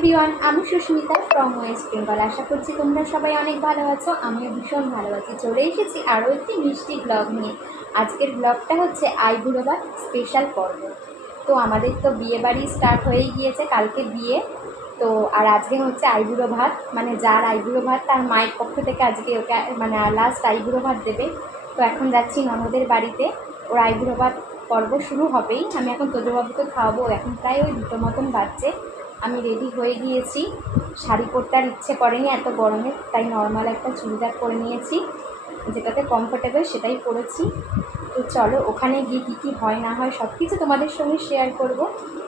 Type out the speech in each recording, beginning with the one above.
Everyone আমি Susmita from West Bengal আশা করছি তোমরা সবাই অনেক ভালো আছো, আমিও ভীষণ ভালো আছি। চলে এসেছি আরও একটি মিষ্টি ব্লগ নিয়ে। আজকের ব্লগটা হচ্ছে আইবুড়োবার স্পেশাল পর্ব। তো আমাদের তো বিয়ে বাড়ি স্টার্ট হয়েই গিয়েছে, কালকে বিয়ে। তো আর আজকে হচ্ছে আইবুড়ো ভাত মানে যার আইবুড়ো ভাত তার মায়ের পক্ষ থেকে আজকে ওকে মানে লাস্ট আইবুড়ো ভাত দেবে। তো এখন যাচ্ছি ননদের বাড়িতে। ওর আইবুড়ো ভাত পর্ব শুরু হবেই। আমি এখন তোজবাবুকে খাওয়াবো এখন প্রায় ওই দুটো মতন বাজছে। আমি রেডি হয়ে গিয়েছি। শাড়ি পরতে আর ইচ্ছে করেনি এত গরমে, তাই নর্মাল একটা চুড়িদার পরে নিয়েছি। যেটাতে কমফোর্টেবল সেটাই পরেছি। তো চলো, ওখানে গিয়ে কী কী হয় না হয় সব কিছু তোমাদের সঙ্গে শেয়ার করব।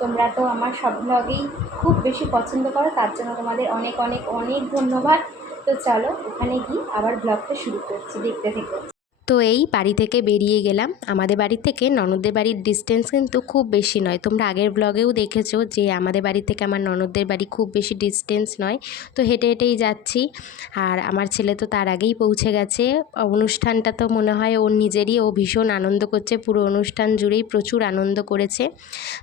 তোমরা তো আমার সব ব্লগেই খুব বেশি পছন্দ করো, তার জন্য তোমাদের অনেক অনেক অনেক ধন্যবাদ। তো চলো, ওখানে গিয়ে আবার ব্লগটা শুরু করছি, দেখতে থেকো। তো এই বাড়ি থেকে বেরিয়ে গেলাম। আমাদের বাড়ি থেকে ননদদের বাড়ির ডিস্টেন্স কিন্তু খুব বেশি নয়। তোমরা আগের ব্লগেও দেখেছ যে আমাদের বাড়ি থেকে আমার ননদদের বাড়ি খুব বেশি ডিস্টেন্স নয়। তো হেঁটে হেঁটেই যাচ্ছি। আর আমার ছেলে তো তার আগেই পৌঁছে গেছে। অনুষ্ঠানটা তো মনে হয় ওর নিজেরই, ও ভীষণ আনন্দ করছে। পুরো অনুষ্ঠান জুড়েই প্রচুর আনন্দ করেছে।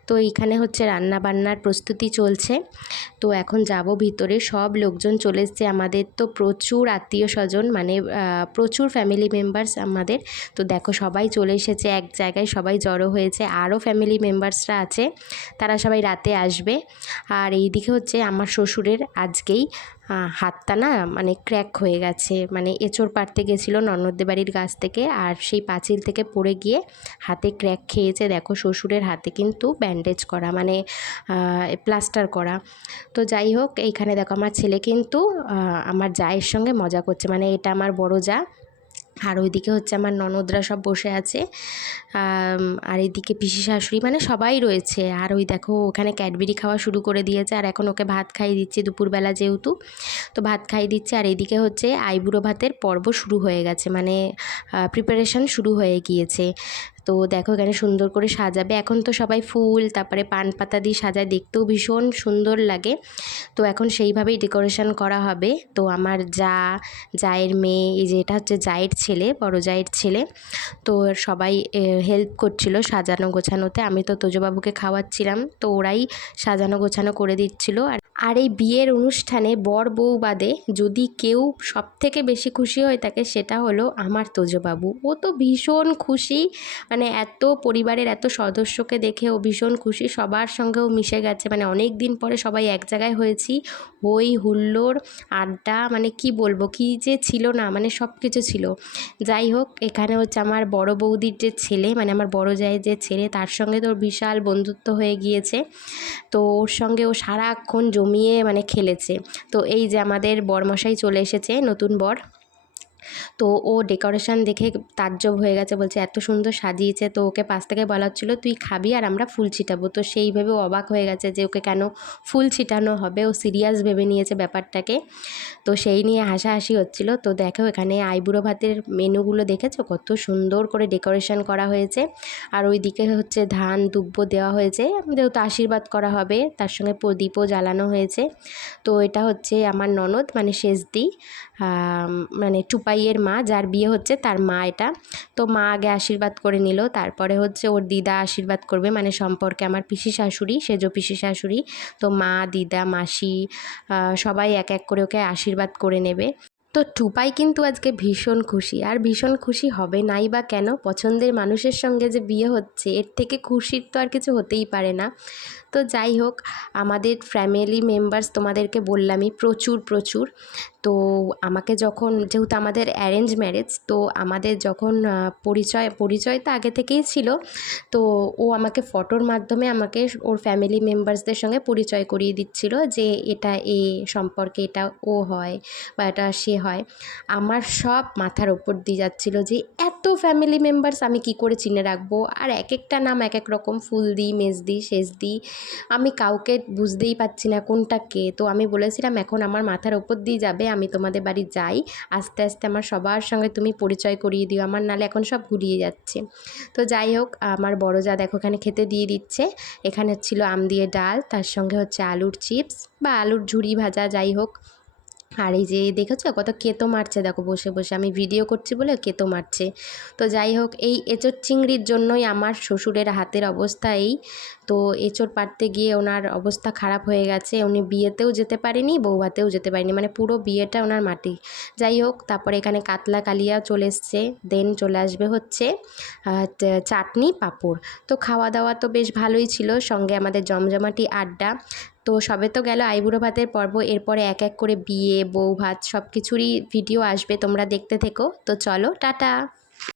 তো এইখানে হচ্ছে রান্না বান্নার প্রস্তুতি চলছে। তো এখন যাব ভিতরে। সব লোকজন চলে এসছে আমাদের। তো প্রচুর আত্মীয় স্বজন মানে প্রচুর ফ্যামিলি মেম্বার্স আমাদের। তো দেখো সবাই চলে এসেছে এক জায়গায়, সবাই জড়ো হয়েছে। আরও ফ্যামিলি মেম্বার্সরা আছে, তারা সবাই রাতে আসবে। আর এইদিকে হচ্ছে আমার শ্বশুরের আজকেই হাতটা না মানে ক্র্যাক হয়ে গেছে। মানে এঁচড় পাড়তে গেছিল ননদদের বাড়ির গাছ থেকে আর সেই পাঁচিল থেকে পড়ে গিয়ে হাতে ক্র্যাক খেয়েছে। দেখো শ্বশুরের হাতে কিন্তু ব্যান্ডেজ করা মানে প্লাস্টার করা। তো যাই হোক, এইখানে দেখো আমার ছেলে কিন্তু আমার জায়ের সঙ্গে মজা করছে। মানে এটা আমার বড় যা। আর ওইদিকে হচ্ছে আমার ননদরা সব বসে আছে। আর এদিকে পিসি শাশুড়ি মানে সবাই রয়েছে। আর ওই দেখো, ওখানে ক্যাডবেরি খাওয়া শুরু করে দিয়েছে। আর এখন ওকে ভাত খাইয়ে দিচ্ছে দুপুরবেলা যেহেতু। তো ভাত খাইয়ে দিচ্ছে। আর এদিকে হচ্ছে আইবুড়ো ভাতের পর্ব শুরু হয়ে গেছে। মানে প্রিপারেশন শুরু হয়ে গিয়েছে। তো দেখো এখানে সুন্দর করে সাজাবে। এখন তো সবাই ফুল, তারপরে পান পাতা দিয়ে সাজায়, দেখতেও ভীষণ সুন্দর লাগে। তো এখন সেইভাবেই ডেকোরেশন করা হবে। তো আমার যা, জায়ের মেয়ে, এই যে এটা হচ্ছে জায়ের ছেলে, বড় জায়ের ছেলে। তো সবাই হেল্প করছিল সাজানো গোছানোতে। আমি তো তোজবাবুকে খাওয়াচ্ছিলাম, তো ওরাই সাজানো গোছানো করে দিচ্ছিল। আর আর এই বিয়ের অনুষ্ঠানে বর বউ বাদে যদি কেউ সব থেকে বেশি খুশি হয়ে থাকে সেটা হলো আমার তোজবাবু। ও তো ভীষণ খুশি মানে এত পরিবারের এত সদস্যকে দেখে ও ভীষণ খুশি। সবার সঙ্গেও মিশে গেছে মানে অনেক দিন পরে সবাই এক জায়গায় হয়েছি। হই হুল্লোড়, আড্ডা মানে কি বলব, কি যে ছিল না মানে সব কিছু ছিল। যাই হোক, এখানে হচ্ছে আমার বড় বৌদির যে ছেলে মানে আমার বড় জায়ের যে ছেলে, তার সঙ্গে তোর বিশাল বন্ধুত্ব হয়ে গিয়েছে। তো ওর সঙ্গে ও সারাক্ষণ জমিয়ে মানে খেলেছে। তো এই যে আমাদের বরমশাই চলে এসেছে নতুন বর। তো ও ডেকোরেশন দেখে তাজ্জব হয়ে গেছে বলছে এত সুন্দর সাজিয়েছে তো ওকে পাশ থেকে বলা হচ্ছিল তুই খাবি আর আমরা ফুল ছিটাবো। তো সেইভাবে অবাক হয়ে গেছে যে ওকে কেন ফুল ছিটানো হবে ও সিরিয়াস ভেবে নিয়েছে ব্যাপারটাকে। তো সেই নিয়ে হাসাহাসি হচ্ছিল। তো দেখো এখানে আইবুড়ো ভাতের মেনুগুলো দেখেছ? কত সুন্দর করে ডেকোরেশন করা হয়েছে। আর ওই দিকে হচ্ছে ধান দুব্য দেওয়া হয়েছে। যেহেতু আশীর্বাদ করা হবে তার সঙ্গে প্রদীপও জ্বালানো হয়েছে। তো এটা হচ্ছে আমার ননদ মানে শেষদি আম, মানে টুপাইয়ের মা, যার বিয়ে হচ্ছে তার মা এটা। তো মা আগে আশীর্বাদ করে নিল, তারপরে হচ্ছে ওর দিদা আশীর্বাদ করবে মানে সম্পর্কে আমার পিসি শাশুড়ি, সেজ পিসি শাশুড়ি। তো মা, দিদা, মাসি সবাই এক এক করে ওকে আশীর্বাদ করে নেবে। তো টুপাই কিন্তু আজকে ভীষণ খুশি, আর ভীষণ খুশি হবে নাই বা কেন? পছন্দের মানুষের সঙ্গে যে বিয়ে হচ্ছে, এর থেকে খুশির তো আর কিছু হতেই পারে না। তো যাই হোক, আমাদের ফ্যামিলি মেম্বার্স তোমাদেরকে বললামই প্রচুর প্রচুর। তো আমাকে যখন, যেহেতু আমাদের অ্যারেঞ্জ ম্যারেজ তো আমাদের যখন পরিচয় পরিচয় তো আগে থেকেই ছিল, তো ও আমাকে ফটোর মাধ্যমে আমাকে ওর ফ্যামিলি মেম্বার্সদের সঙ্গে পরিচয় করিয়ে দিচ্ছিল যে এটা এ সম্পর্কে এটা ও হয় বা এটা সে হয়। আমার সব মাথার ওপর দিয়ে যাচ্ছিল যে ফ্যামিলি মেম্বার্স আমি কি করে চিনে রাখব? আর এক একটা নাম এক এক রকম ফুল দিই মেজ দিই শেষ দিই আমি কাউকে বুঝতেই পারছি না কোনটা কে। তো আমি বলেছিলাম, এখন আমার মাথার ওপর দিয়ে যাবে, আমি তোমাদের বাড়ি যাই, আস্তে আস্তে আমার সবার সঙ্গে তুমি পরিচয় করিয়ে দিও, আমার নালে এখন সব ঘুরিয়ে যাচ্ছে। তো যাই হোক, আমার বড় যা দেখো এখানে খেতে দিয়ে দিচ্ছে। এখানে ছিল আম দিয়ে ডাল, তার সঙ্গে হচ্ছে আলুর চিপস বা আলুর ঝুড়ি ভাজা, যাই হোক। আর এই যে দেখেছ কত কেতো মারছে, দেখো বসে বসে। আমি ভিডিও করছি বলে কেতো মারছে। তো যাই হোক, এই এঁচোড় চিংড়ির জন্যই আমার শ্বশুরের হাতের অবস্থা এই। তো এঁচোড় পারতে গিয়ে ওনার অবস্থা খারাপ হয়ে গেছে। উনি বিয়েতেও যেতে পারেনি বৌভাতেও যেতে পারেনি। মানে পুরো বিয়েটা ওনার মাটি। যাই হোক, তারপরে এখানে কাতলা কালিয়া চলে এসছে। দেন চলে আসবে হচ্ছে চাটনি পাঁপড়। তো খাওয়া দাওয়া তো বেশ ভালোই ছিল। সঙ্গে আমাদের জমজমাটি আড্ডা। তো সবে তো গেল আইবুড়ো ভাতের পর্ব। এরপরে এক এক করে বিয়ে, বউ ভাত সব কিছুরই ভিডিও আসবে, তোমরা দেখতে থেকো। তো চলো, টাটা!